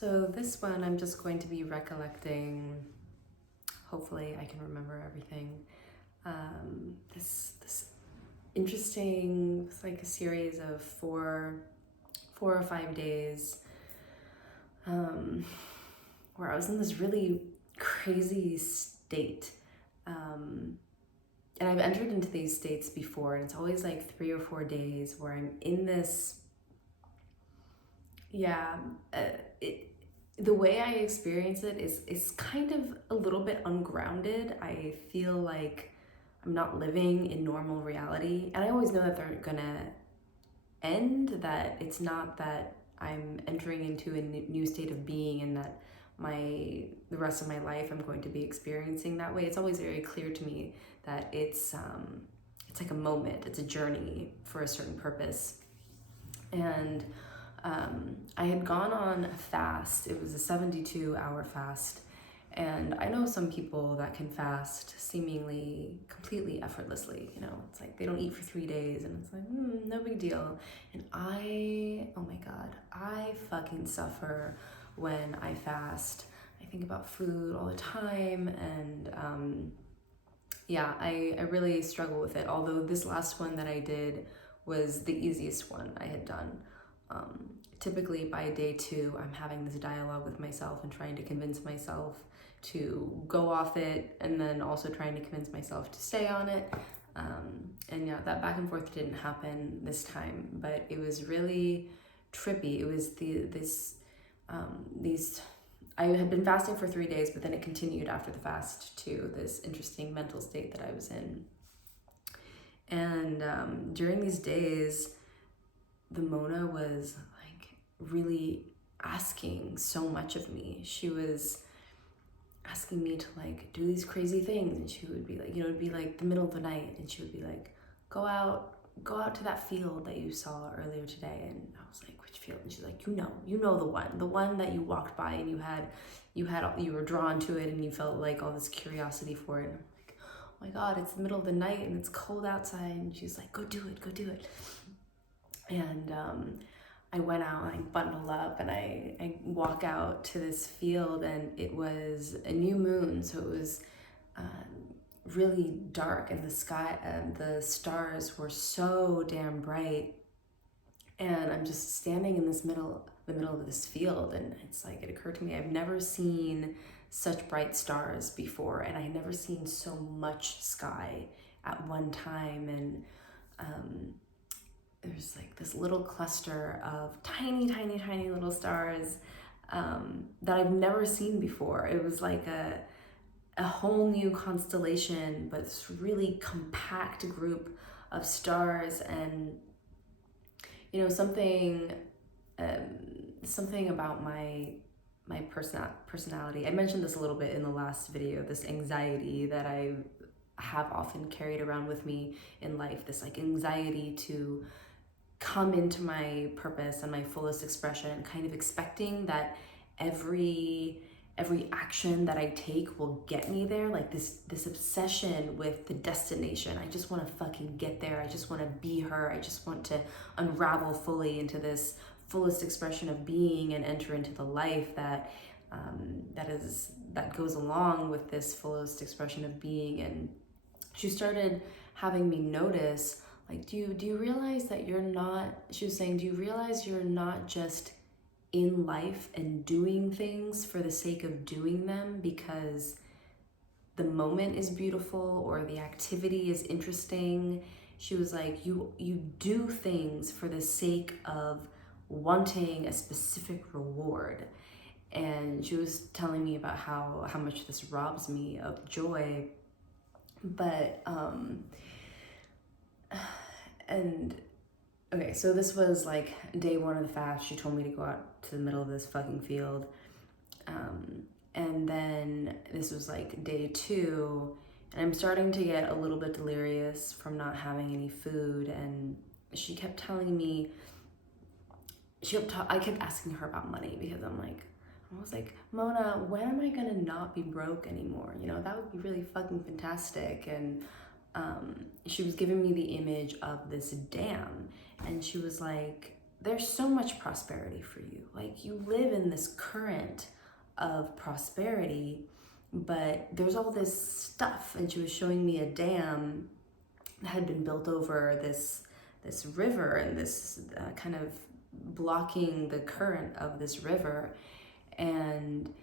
So this one I'm just going to be recollecting. Hopefully I can remember everything. This interesting, it's like a series of four or 5 days where I was in this really crazy state. And I've entered into these states before, and it's always like 3 or 4 days where I'm in this. Yeah, the way I experience it is kind of a little bit ungrounded. I feel like I'm not living in normal reality, and I always know that they're gonna end, that it's not that I'm entering into a new state of being and that the rest of my life I'm going to be experiencing that way. It's always very clear to me that it's like a moment, it's a journey for a certain purpose. And I had gone on a fast. It was a 72-hour fast. And I know some people that can fast seemingly completely effortlessly. It's like they don't eat for 3 days and it's like, no big deal. And oh my God, I fucking suffer when I fast. I think about food all the time, and yeah, I really struggle with it. Although this last one that I did was the easiest one I had done. Typically by day 2, I'm having this dialogue with myself and trying to convince myself to go off it, and then also trying to convince myself to stay on it. And yeah, that back and forth didn't happen this time, but it was really trippy. It was I had been fasting for 3 days, but then it continued after the fast to this interesting mental state that I was in. And during these days, the Mona was like really asking so much of me. She was asking me to like do these crazy things, and she would be like, it'd be like the middle of the night, and she would be like, go out to that field that you saw earlier today. And I was like, which field? And she's like, you know the one that you walked by and you were drawn to it and you felt like all this curiosity for it. And I'm like, oh my God, it's the middle of the night and it's cold outside. And she's like, go do it. And I went out and I bundled up and I walk out to this field, and it was a new moon, so it was really dark, and the sky, the stars were so damn bright. And I'm just standing in the middle of this field, and it's like, it occurred to me, I've never seen such bright stars before, and I had never seen so much sky at one time. And there's like this little cluster of tiny little stars that I've never seen before. It was like a whole new constellation, but this really compact group of stars. And something about my personality. I mentioned this a little bit in the last video, this anxiety that I have often carried around with me in life, this like anxiety to come into my purpose and my fullest expression, kind of expecting that every action that I take will get me there, like this obsession with the destination. I just want to fucking get there. I just want to be her. I just want to unravel fully into this fullest expression of being and enter into the life that goes along with this fullest expression of being. And she started having me notice, like, do you realize that you're not, she was saying, do you realize you're not just in life and doing things for the sake of doing them because the moment is beautiful or the activity is interesting? She was like, you do things for the sake of wanting a specific reward. And she was telling me about how much this robs me of joy. But and okay, so this was like day 1 of the fast. She told me to go out to the middle of this fucking field. And then this was like day 2, and I'm starting to get a little bit delirious from not having any food. And she kept telling me, I kept asking her about money, because I was like, Mona, when am I gonna not be broke anymore? That would be really fucking fantastic. And she was giving me the image of this dam, and she was like, there's so much prosperity for you. Like, you live in this current of prosperity, but there's all this stuff. And she was showing me a dam that had been built over this river, and this kind of blocking the current of this river. And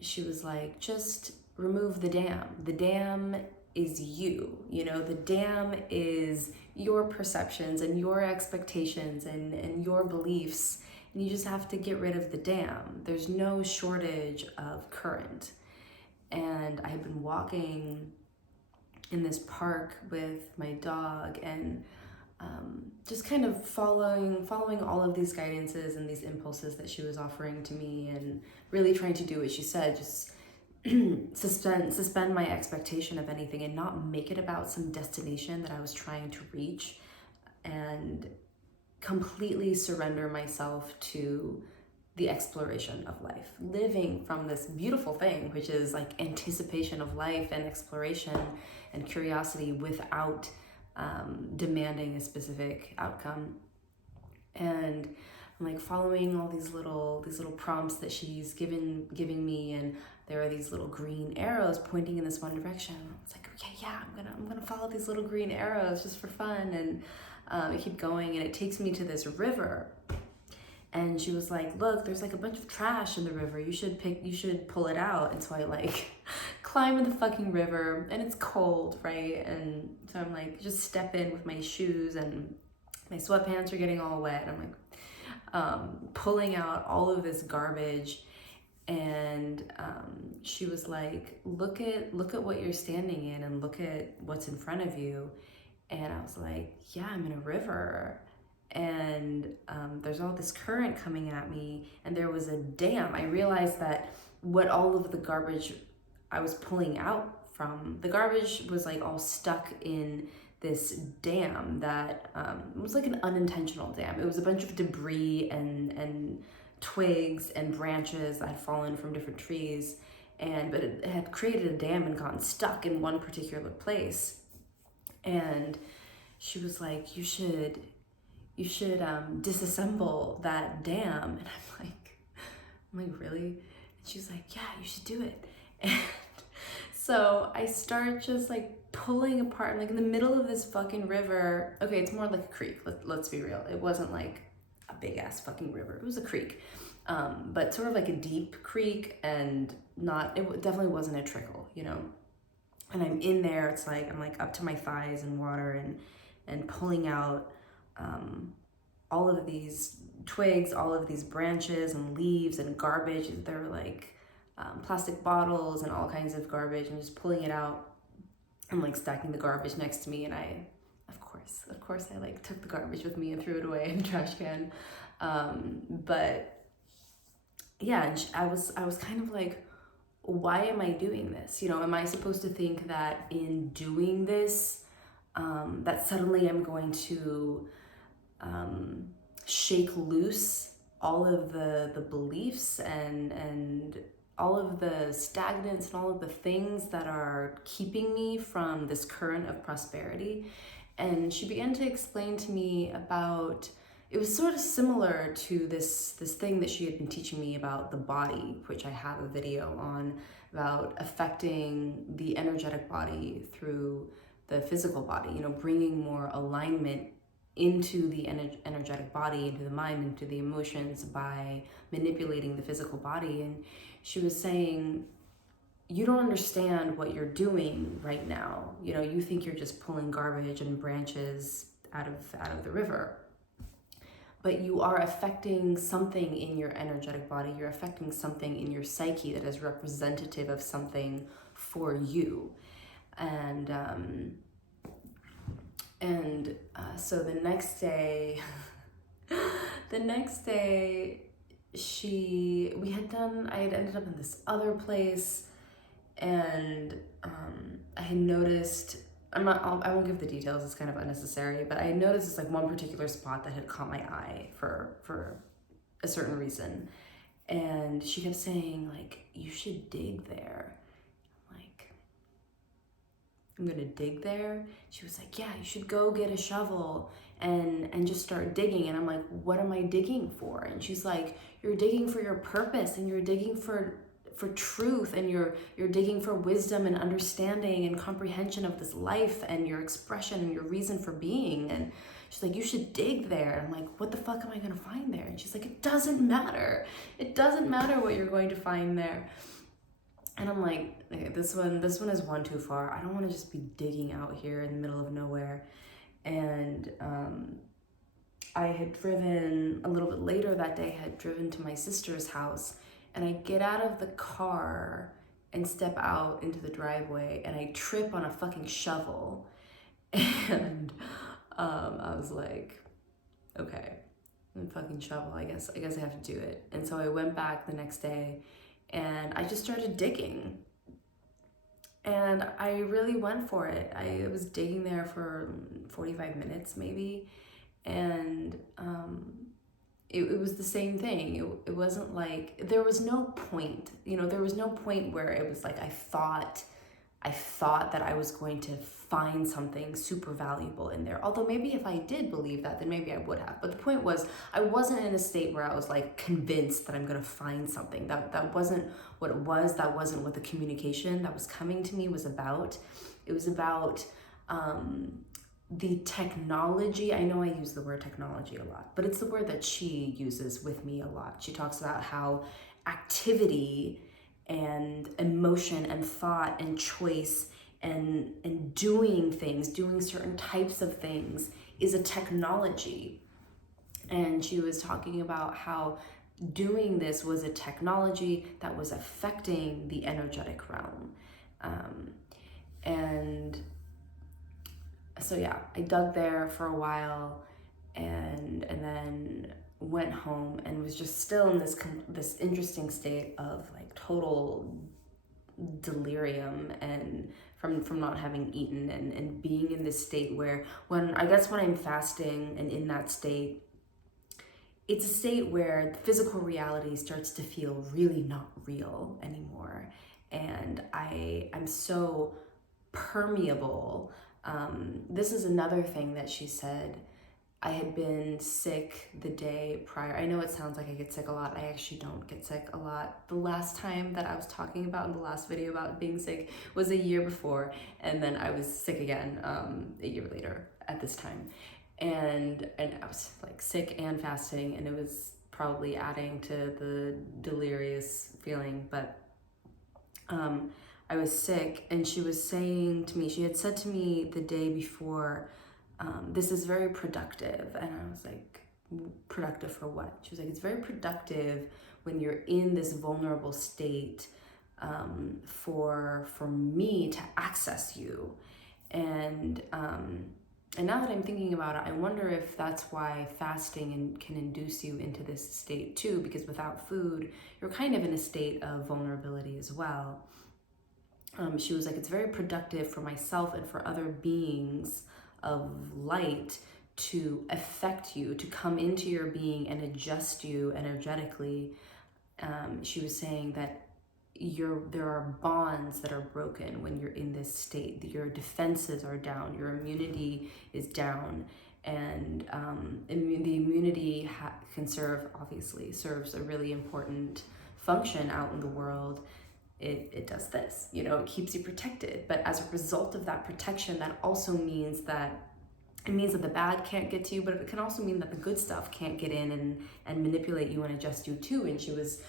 she was like, just remove the dam. The dam is you, you know, the dam is your perceptions and your expectations and your beliefs, and you just have to get rid of the dam. There's no shortage of current. And I had been walking in this park with my dog, and just kind of following all of these guidances and these impulses that she was offering to me, and really trying to do what she said, just suspend my expectation of anything and not make it about some destination that I was trying to reach, and completely surrender myself to the exploration of life, living from this beautiful thing, which is like anticipation of life and exploration and curiosity without demanding a specific outcome. And I'm like following all these little prompts that she's giving me, and there are these little green arrows pointing in this one direction. It's like, okay, yeah, I'm gonna follow these little green arrows just for fun, and I keep going, and it takes me to this river. And she was like, look, there's like a bunch of trash in the river. You should pull it out. And so I like climb in the fucking river, and it's cold, right? And so I'm like, just step in with my shoes, and my sweatpants are getting all wet. And I'm like pulling out all of this garbage. And she was like, look at what you're standing in, and look at what's in front of you. And I was like, yeah, I'm in a river. And there's all this current coming at me, and there was a dam. I realized that what all of the garbage I was pulling out from, the garbage was like all stuck in this dam that was like an unintentional dam. It was a bunch of debris and twigs and branches that had fallen from different trees, but it had created a dam and gotten stuck in one particular place. And she was like, you should disassemble that dam. And I'm like, really? And she's like, yeah, you should do it. And so I start just like pulling apart. I'm like in the middle of this fucking river. Okay, it's more like a creek. Let's be real. It wasn't like a big ass fucking river. It was a creek, but sort of like a deep creek, and it definitely wasn't a trickle, you know. And I'm in there. It's like I'm like up to my thighs in water, and pulling out all of these twigs, all of these branches and leaves and garbage. There were like plastic bottles and all kinds of garbage, and just pulling it out and like stacking the garbage next to me. And I, of course, I like took the garbage with me and threw it away in the trash can. But yeah, and I was kind of like, why am I doing this? You know, am I supposed to think that in doing this, that suddenly I'm going to shake loose all of the beliefs and all of the stagnance and all of the things that are keeping me from this current of prosperity? And she began to explain to me about, it was sort of similar to this thing that she had been teaching me about the body, which I have a video on, about affecting the energetic body through the physical body, you know, bringing more alignment into the energetic body, into the mind, into the emotions by manipulating the physical body. And she was saying, you don't understand what you're doing right now. You know, you think you're just pulling garbage and branches out of the river, but you are affecting something in your energetic body. You're affecting something in your psyche that is representative of something for you. And so the next day, I had ended up in this other place, and I had noticed, I won't give the details, it's kind of unnecessary, but I noticed this like one particular spot that had caught my eye for a certain reason. And she kept saying like, you should dig there. I'm gonna dig there? She was like, yeah, you should go get a shovel and just start digging. And I'm like, what am I digging for? And she's like, you're digging for your purpose, and you're digging for truth, and you're digging for wisdom and understanding and comprehension of this life and your expression and your reason for being. And she's like, you should dig there. And I'm like, what the fuck am I gonna find there? And she's like, it doesn't matter. It doesn't matter what you're going to find there. And I'm like, okay, this one is one too far. I don't want to just be digging out here in the middle of nowhere. And I had driven a little bit later that day, had driven to my sister's house, and I get out of the car and step out into the driveway, and I trip on a fucking shovel. And I was like, okay, fucking shovel, I guess I have to do it. And so I went back the next day, and I just started digging. And I really went for it. I was digging there for 45 minutes maybe, and it was the same thing. It wasn't like, there was no point, there was no point where it was like I thought that I was going to find something super valuable in there. Although maybe if I did believe that, then maybe I would have. But the point was, I wasn't in a state where I was like convinced that I'm gonna find something. That wasn't what it was. That wasn't what the communication that was coming to me was about. It was about the technology. I know I use the word technology a lot, but it's the word that she uses with me a lot. She talks about how activity and emotion and thought and choice and doing things, doing certain types of things is a technology. And she was talking about how doing this was a technology that was affecting the energetic realm. And so yeah, I dug there for a while, and then went home and was just still in this interesting state of like total delirium, and from not having eaten, and being in this state where when I'm fasting and in that state, it's a state where the physical reality starts to feel really not real anymore. And I'm so permeable. This is another thing that she said. I had been sick the day prior. I know it sounds like I get sick a lot. I actually don't get sick a lot. The last time that I was talking about in the last video about being sick was a year before, and then I was sick again a year later at this time. And I was like sick and fasting, and it was probably adding to the delirious feeling, but I was sick, and she was saying to me, she had said to me the day before, this is very productive. And I was like, productive for what? She was like, it's very productive when you're in this vulnerable state for me to access you. And now that I'm thinking about it, I wonder if that's why fasting can induce you into this state too, because without food, you're kind of in a state of vulnerability as well. She was like, it's very productive for myself and for other beings of light to affect you, to come into your being and adjust you energetically. She was saying that there are bonds that are broken when you're in this state. Your defenses are down, your immunity is down, and the immunity serves a really important function out in the world. It does this, it keeps you protected. But as a result of that protection, that also means that the bad can't get to you, but it can also mean that the good stuff can't get in and manipulate you and adjust you too. And she was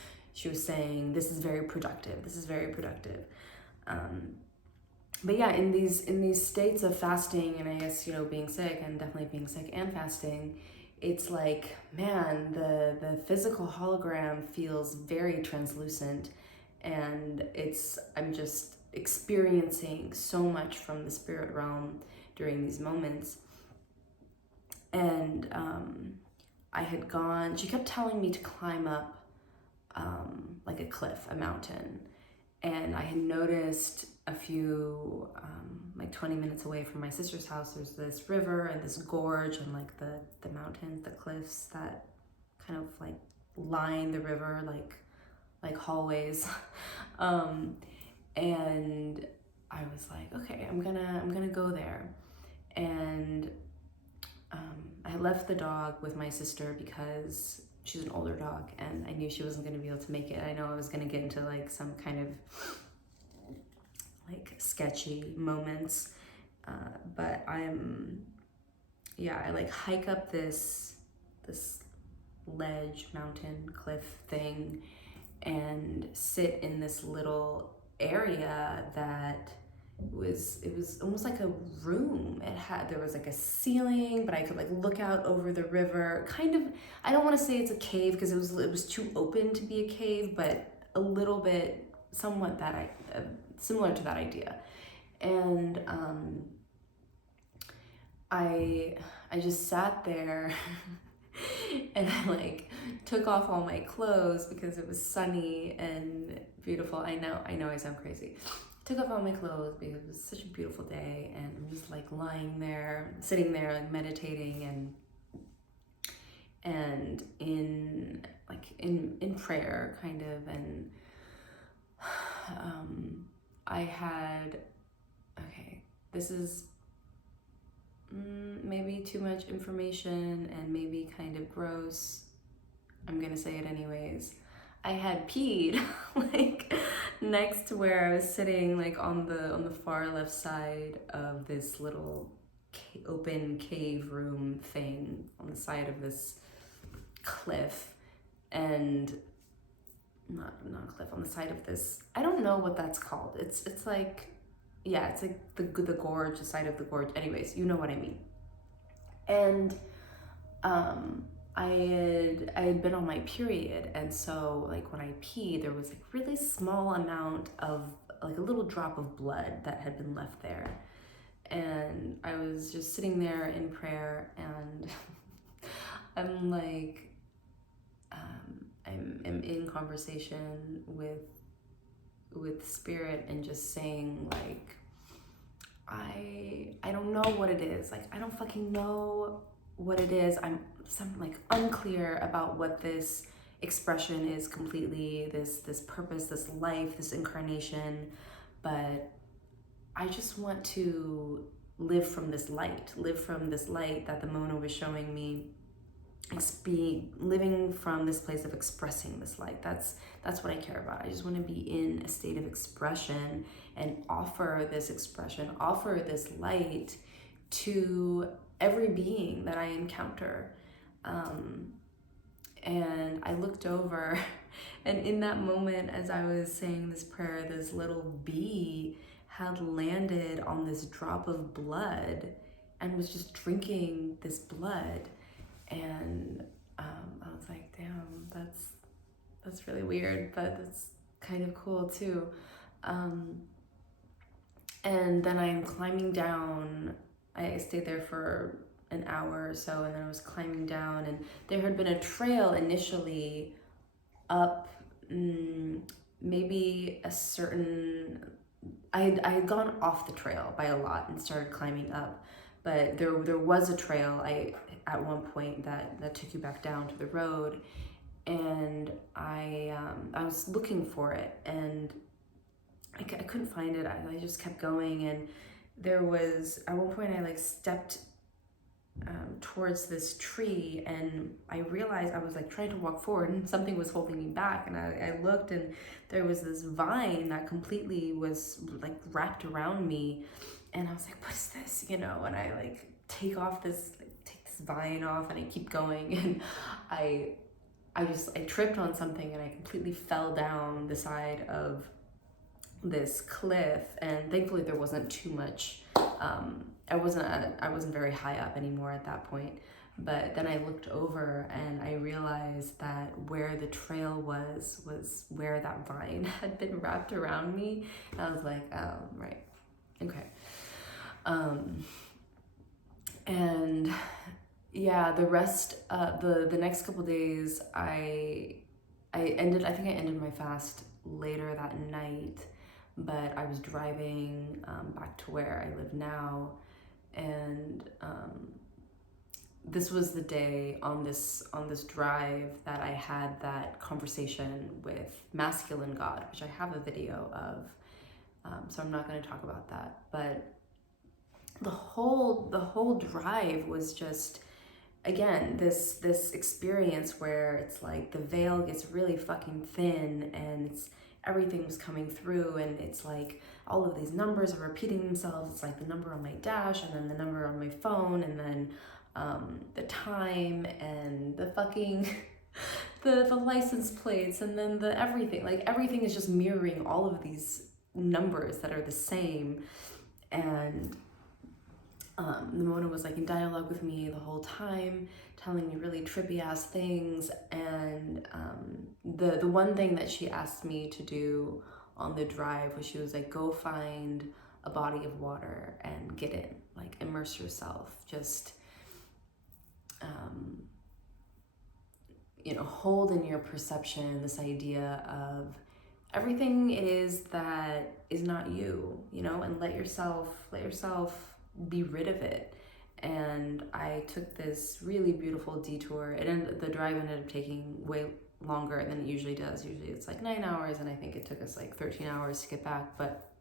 saying, this is very productive. This is very productive. But yeah, in these states of fasting, and I guess, being sick, and definitely being sick and fasting, it's like, man, the physical hologram feels very translucent. And I'm just experiencing so much from the spirit realm during these moments. And she kept telling me to climb up like a cliff, a mountain. And I had noticed a few, like 20 minutes away from my sister's house, there's this river and this gorge, and like the mountains, the cliffs that kind of like line the river, like hallways. And I was like, okay, I'm gonna go there. And I left the dog with my sister because she's an older dog and I knew she wasn't going to be able to make it. I know I was going to get into like some kind of like sketchy moments, but I like hike up this ledge, mountain, cliff thing, and sit in this little area that it was almost like a room. There was like a ceiling, but I could like look out over the river. Kind of, I don't want to say it's a cave because it was too open to be a cave, but a little bit, somewhat similar to that idea. And I just sat there and I like took off all my clothes because it was sunny and beautiful. I know I sound crazy. Took off all my clothes because it was such a beautiful day, and I'm just like lying there, sitting there, like meditating and in prayer kind of. And I had, okay, this is maybe too much information and maybe kind of gross. I'm gonna say it anyways. I had peed like next to where I was sitting, like on the far left side of this little open cave room thing on the side of this cliff, and not a cliff, on the side of this, I don't know what that's called. It's like, yeah, it's like the gorge, the side of the gorge. Anyways, you know what I mean. And I had been on my period, and so like when I peed, there was like really small amount of like a little drop of blood that had been left there. And I was just sitting there in prayer, and I'm like, I'm in conversation with spirit and just saying like, I don't know what it is. Like, I don't fucking know what it is. I'm like unclear about what this expression is completely, this purpose, this life, this incarnation, but I just want to live from this light that the Mona was showing me. Living from this place of expressing this light. That's what I care about. I just want to be in a state of expression and offer this expression, offer this light to every being that I encounter. And I looked over, and in that moment, as I was saying this prayer, this little bee had landed on this drop of blood and was just drinking this blood. And I was like, damn, that's really weird, but that's kind of cool too. And then I'm climbing down. I stayed there for an hour or so, and then I was climbing down, and there had been a trail initially up, maybe a certain, I had gone off the trail by a lot and started climbing up, but there was a trail at one point that took you back down to the road, and I was looking for it, and I couldn't find it. I just kept going, and there was, at one point I like stepped towards this tree, and I realized I was like trying to walk forward and something was holding me back, and I looked, and there was this vine that completely was like wrapped around me, and I was like, what is this, and I like take this vine off, and I keep going, and I tripped on something, and I completely fell down the side of this cliff, and thankfully there wasn't too much. I wasn't very high up anymore at that point, but then I looked over and I realized that where the trail was where that vine had been wrapped around me. And I was like, oh, right, okay. And yeah, the rest, the next couple days, I think I ended my fast later that night, but I was driving back to where I live now, and this was the day on this drive that I had that conversation with masculine God, which I have a video of, so I'm not going to talk about that, but the whole drive was just, again, this experience where it's like the veil gets really fucking thin, and everything was coming through, and it's like all of these numbers are repeating themselves. It's like the number on my dash, and then the number on my phone, and then the time, and the fucking the license plates, and then the everything. Like everything is just mirroring all of these numbers that are the same. And the Mona was like in dialogue with me the whole time, telling me really trippy ass things. And the one thing that she asked me to do on the drive was, she was like, go find a body of water and get in, like immerse yourself, just hold in your perception this idea of everything it is that is not you, and let yourself be rid of it. And I took this really beautiful detour. The drive ended up taking way longer than it usually does. Usually it's like 9 hours, and I think it took us like 13 hours to get back, but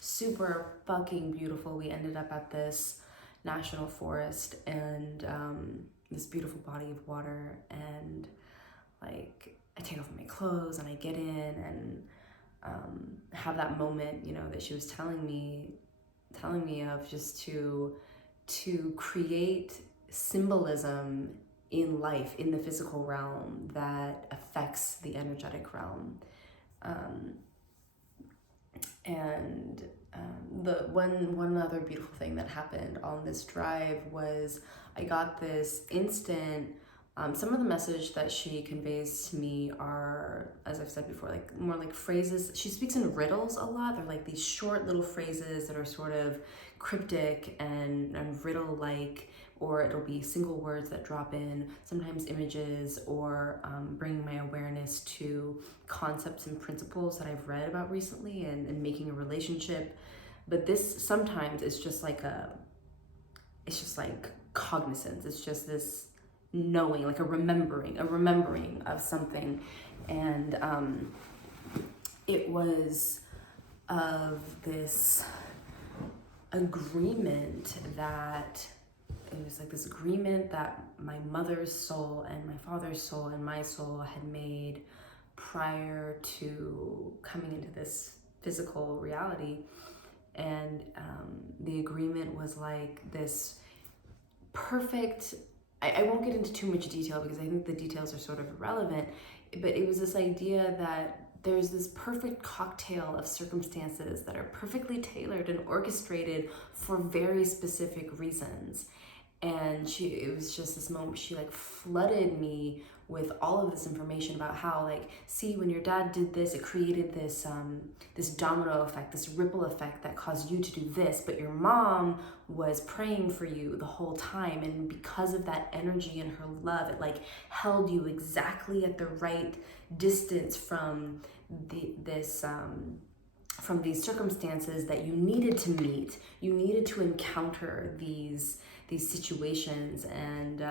super fucking beautiful. We ended up at this national forest, and this beautiful body of water, and like I take off my clothes and I get in, and have that moment, that she was telling me of, just to create symbolism in life, in the physical realm, that affects the energetic realm. The one other beautiful thing that happened on this drive was I got this instant. Some of the message that she conveys to me are, as I've said before, like more like phrases. She speaks in riddles a lot. They're like these short little phrases that are sort of cryptic and riddle-like, or it'll be single words that drop in, sometimes images, or bringing my awareness to concepts and principles that I've read about recently, and making a relationship. But this sometimes it's just like cognizance. It's just this knowing, like a remembering of something. And it was of this agreement that my mother's soul and my father's soul and my soul had made prior to coming into this physical reality. And the agreement was like this perfect, I won't get into too much detail because I think the details are sort of irrelevant, but it was this idea that there's this perfect cocktail of circumstances that are perfectly tailored and orchestrated for very specific reasons. And it was just this moment, she like flooded me with all of this information about how, like, see, when your dad did this, it created this this domino effect, this ripple effect that caused you to do this, but your mom was praying for you the whole time, and because of that energy and her love, it like held you exactly at the right distance from from these circumstances that you needed to meet. You needed to encounter these situations and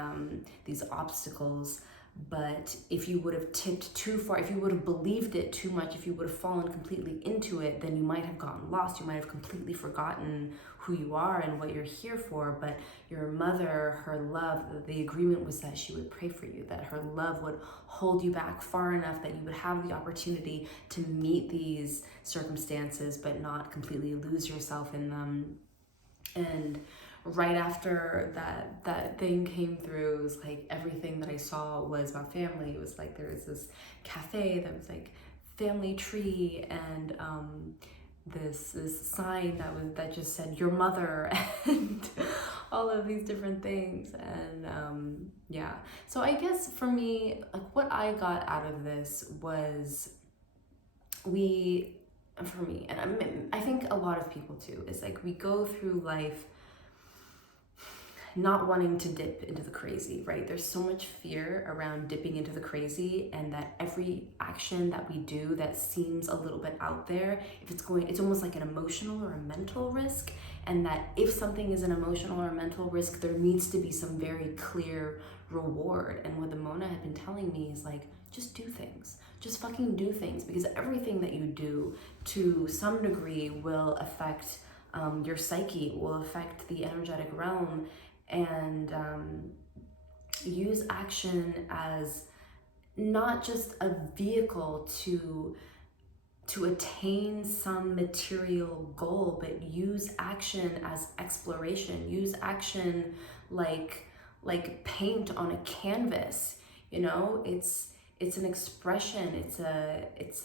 these obstacles. But if you would have tipped too far, if you would have believed it too much, if you would have fallen completely into it, then you might have gotten lost. You might have completely forgotten who you are and what you're here for. But your mother, her love, the agreement was that she would pray for you, that her love would hold you back far enough that you would have the opportunity to meet these circumstances, but not completely lose yourself in them. And right after that thing came through, it was like everything that I saw was about family. It was like there was this cafe that was like family tree, and this sign that just said your mother, and all of these different things. And yeah, so I guess for me, like what I got out of this was, for me, and I think a lot of people too, is like we go through life not wanting to dip into the crazy, right? There's so much fear around dipping into the crazy, and that every action that we do that seems a little bit out there, it's almost like an emotional or a mental risk. And that if something is an emotional or mental risk, there needs to be some very clear reward. And what the Mona had been telling me is like, just do things. Just fucking do things, because everything that you do to some degree will affect your psyche, it will affect the energetic realm, and use action as not just a vehicle to attain some material goal, but use action as exploration. Use action like paint on a canvas. You know, it's an expression. It's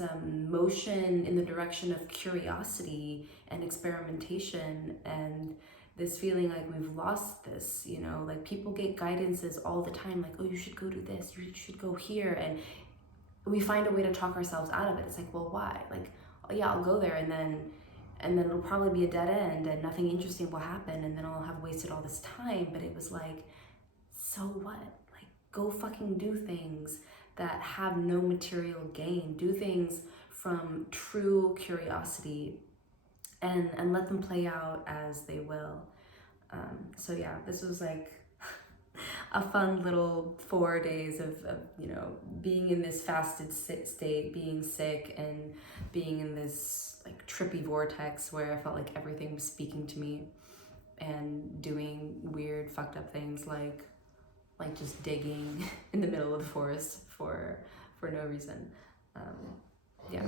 a motion in the direction of curiosity and experimentation, and this feeling like we've lost this. You know, like people get guidances all the time, like, oh, you should go do this, you should go here, and we find a way to talk ourselves out of it. It's like, well, why? Like, oh yeah, I'll go there, and then it'll probably be a dead end and nothing interesting will happen, and then I'll have wasted all this time. But it was like, so what? Like, go fucking do things that have no material gain. Do things from true curiosity, and let them play out as they will. So yeah, this was like a fun little 4 days of you know, being in this fasted state, being sick, and being in this like trippy vortex where I felt like everything was speaking to me, and doing weird fucked up things like just digging in the middle of the forest for no reason. Yeah.